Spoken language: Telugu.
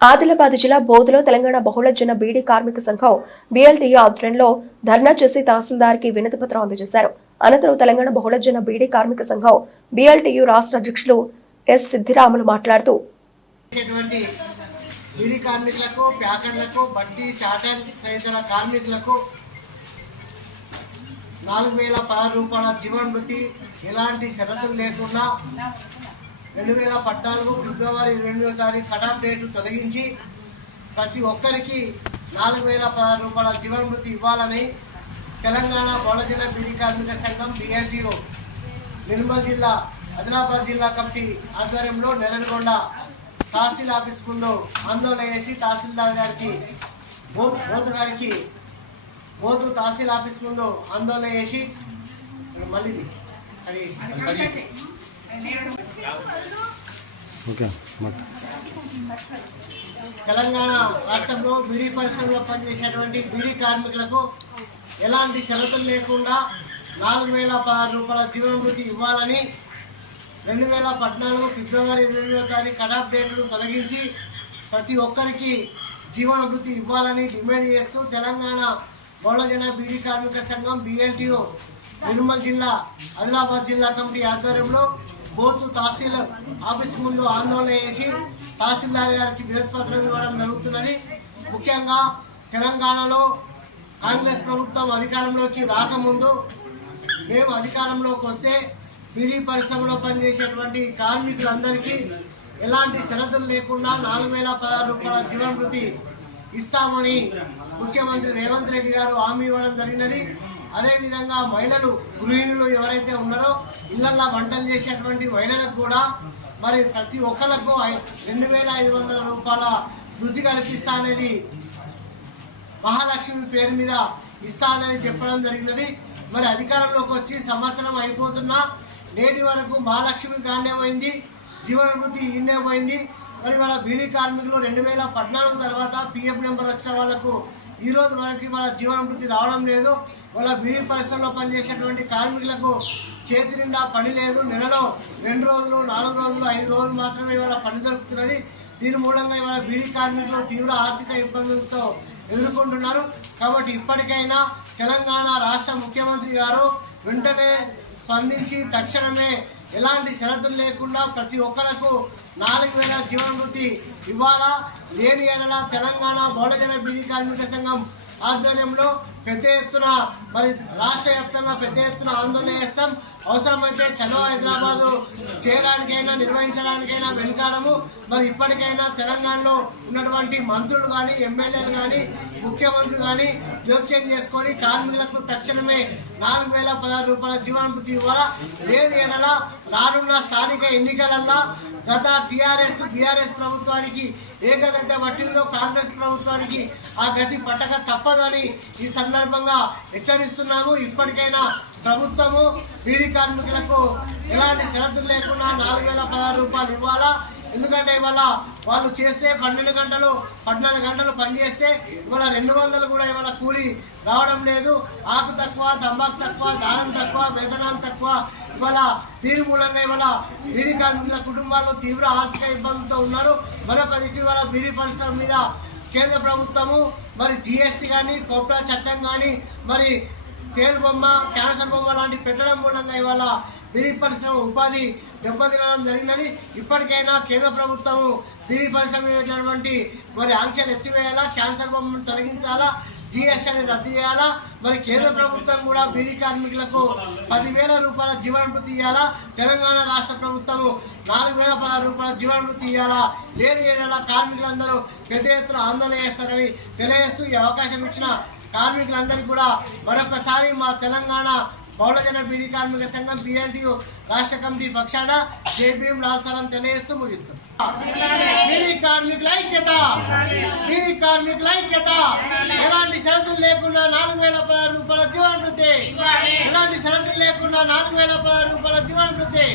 ఆదిలాబాద్ జిల్లా బోధలో తెలంగాణ బహుళజన బీడీ కార్మిక సంఘం బీఎల్టీయూ ఆధ్వర్యంలో ధర్నా చేసి తహసీల్దార్కి వినతిపత్రం అందజేశారు. అనంతరం తెలంగాణ బహుళజన బీడీ కార్మిక సంఘం బీఎల్టీయూ రాష్ట్ర అధ్యక్షులు ఎస్ సిద్దిరాములు మాట్లాడుతూ బీడీ కార్మికులకు, ప్యాకర్లకు, బట్టి చాటన్ తదితర కార్మికులకు 4016 రూపాయల జీవనభృతి ఎలాంటి షరతులు లేకుండా 2014 ఫిబ్రవరి 22వ తారీఖు కటాఫ్ డేటు తొలగించి ప్రతి ఒక్కరికి 4016 రూపాయల జీవనభృతి ఇవ్వాలని తెలంగాణ బహుళజన బీడీ కార్మిక సంఘం బీఎల్టీయూ నిర్మల్ జిల్లా ఆదిలాబాద్ జిల్లా కమిటీ ఆధ్వర్యంలో నెలకొండ తహసీల్ ఆఫీస్ ముందు ఆందోళన చేసి తహసీల్దార్ గారికి బోధు తహసీల్ ఆఫీస్ ముందు ఆందోళన చేసి మళ్ళీ తెలంగాణ రాష్ట్రంలో బీడీ పరిశ్రమలో పనిచేసేటువంటి బీడీ కార్మికులకు ఎలాంటి షరతులు లేకుండా 4016 రూపాయల జీవనభృతి ఇవ్వాలని 2014 ఫిబ్రవరి 22వ తారీఖు కటాఫ్ డేట్ను తొలగించి ప్రతి ఒక్కరికి జీవనభృతి ఇవ్వాలని డిమాండ్ చేస్తూ తెలంగాణ బహుళజన బీడీ కార్మిక సంఘం బీఎల్టీయూ నిర్మల్ జిల్లా ఆదిలాబాద్ జిల్లా కమిటీ ఆధ్వర్యంలో బోతు తహసీల్ ఆఫీస్ ముందు ఆందోళన చేసి తహసీల్దార్ గారికి వినతిపత్రం ఇవ్వడం జరుగుతున్నది. ముఖ్యంగా తెలంగాణలో కాంగ్రెస్ ప్రభుత్వం అధికారంలోకి రాకముందు మేము అధికారంలోకి వస్తే బీడీ పరిశ్రమలో పనిచేసేటువంటి కార్మికులందరికీ ఎలాంటి షరతులు లేకుండా 4016 రూపాయల జీవనభృతి ఇస్తామని ముఖ్యమంత్రి రేవంత్ రెడ్డి గారు హామీ ఇవ్వడం జరిగినది. అదేవిధంగా మహిళలు, గృహిణులు ఎవరైతే ఉన్నారో ఇళ్లల్లో వంటలు చేసేటువంటి మహిళలకు కూడా మరి ప్రతి ఒక్కరికి 2500 రూపాయల వృత్తి కల్పిస్తా అనేది మహాలక్ష్మి పేరు మీద ఇస్తా అనేది చెప్పడం జరిగినది. మరి అధికారంలోకి వచ్చి సంవత్సరం అయిపోతున్నా నేటి వరకు మహాలక్ష్మి కానే పోయింది, జీవనభృతి ఈయనే పోయింది. మరి వాళ్ళ బీడీ కార్మికులు 2014 తర్వాత పిఎఫ్ నెంబర్ వచ్చిన వాళ్ళకు ఈ రోజు వరకు వాళ్ళ జీవనభృతి రావడం లేదు. వాళ్ళ బీడీ పరిశ్రమలో పనిచేసేటువంటి కార్మికులకు చేతి నిండా పని లేదు. నెలలో 2 రోజులు, 4 రోజులు, 5 రోజులు మాత్రమే ఇవాళ పని దొరుకుతున్నది. దీని మూలంగా ఇవాళ బీడీ కార్మికులు తీవ్ర ఆర్థిక ఇబ్బందులతో ఎదుర్కొంటున్నారు. కాబట్టి ఇప్పటికైనా తెలంగాణ రాష్ట్ర ముఖ్యమంత్రి గారు వెంటనే స్పందించి తక్షణమే ఎలాంటి షరతులు లేకుండా ప్రతి ఒక్కరికి 4000 జీవనభృతి ఇవ్వాలా. లేని ఎడల తెలంగాణ బహుళజన బీడీ కార్మిక సంఘం ఆధ్వర్యంలో పెద్ద ఎత్తున మరి రాష్ట్ర వ్యాప్తంగా పెద్ద ఎత్తున ఆందోళన చేస్తాం. అవసరమైతే చలో హైదరాబాదు చేయడానికైనా నిర్వహించడానికైనా వెనుకాడము. మరి ఇప్పటికైనా తెలంగాణలో ఉన్నటువంటి మంత్రులు కానీ, ఎమ్మెల్యేలు కానీ, ముఖ్యమంత్రి కానీ జోక్యం చేసుకొని కార్మికులకు తక్షణమే 4016 రూపాయల జీవనభృతి ఇవ్వాలా. లేని ఎడల రానున్న స్థానిక ఎన్నికలల్లో గత టీఆర్ఎస్ బీఆర్ఎస్ ప్రభుత్వానికి ఏ గతి పట్టిందో కాంగ్రెస్ ప్రభుత్వానికి ఆ గతి పట్టక తప్పదని ఈ సందర్భంగా హెచ్చరిస్తున్నాము. ఇప్పటికైనా ప్రభుత్వము బీడీ కార్మికులకు ఎలాంటి షరతులు లేకుండా 4016 రూపాయలు ఇవ్వాలా. ఎందుకంటే ఇవాళ వాళ్ళు చేస్తే 12 గంటలు 14 గంటలు పనిచేస్తే ఇవాళ 200 కూడా ఇవాళ కూలి రావడం లేదు. ఆకు తక్కువ, తంబాకు తక్కువ, దారం తక్కువ, వేతనాలు తక్కువ. ఇవాళ దీని మూలంగా ఇవాళ బీడీ కార్మికుల కుటుంబాలు తీవ్ర ఆర్థిక ఇబ్బందులతో ఉన్నారు. మరొక దిక్కు ఇవాళ బీడీ పరిశ్రమ మీద కేంద్ర ప్రభుత్వము మరి జిఎస్టీ కానీ, కోప్రా చట్టం కానీ, మరి తేలు బొమ్మ, క్యాన్సర్ బొమ్మ లాంటి పెట్టడం మూలంగా ఇవాళ బీడీ పరిశ్రమ ఉపాధి దెబ్బతినడం జరిగినది. ఇప్పటికైనా కేంద్ర ప్రభుత్వము బీడీ పరిశ్రమ పెట్టినటువంటి మరి ఆంక్షలు ఎత్తివేయాలా, క్యాన్సర్ బొమ్మను తొలగించాలా, జిఎస్టీని రద్దు చేయాలా. మరి కేంద్ర ప్రభుత్వం కూడా బీడీ కార్మికులకు 10,000 రూపాయల జీవనభృతి ఇవ్వాలా. తెలంగాణ రాష్ట్ర ప్రభుత్వము 4016 రూపాయల జీవనభృతి ఇవ్వాలా. లేని ఏళ్ళ కార్మికులందరూ పెద్ద ఎత్తున ఆందోళన చేస్తారని తెలియజేస్తూ ఈ అవకాశం ఇచ్చిన కార్మికులందరికీ కూడా మరొకసారి మా తెలంగాణ బహుళజన బీడీ కార్మిక సంఘం బీఎల్టీయూ రాష్ట్ర కమిటీ పక్షాన జేబీఎం లాల్సలం తెలియజేస్తూ ముగిస్తాం. బీడీ కార్మికుల ఐక్యత, బీడీ కార్మికుల ఐక్యత. ఎలాంటి షరతులు లేకుండా 4016 రూపాయల జీవనభృతి, ఎలాంటి షరతులు లేకుండా 4016 రూపాయల జీవనభృతి.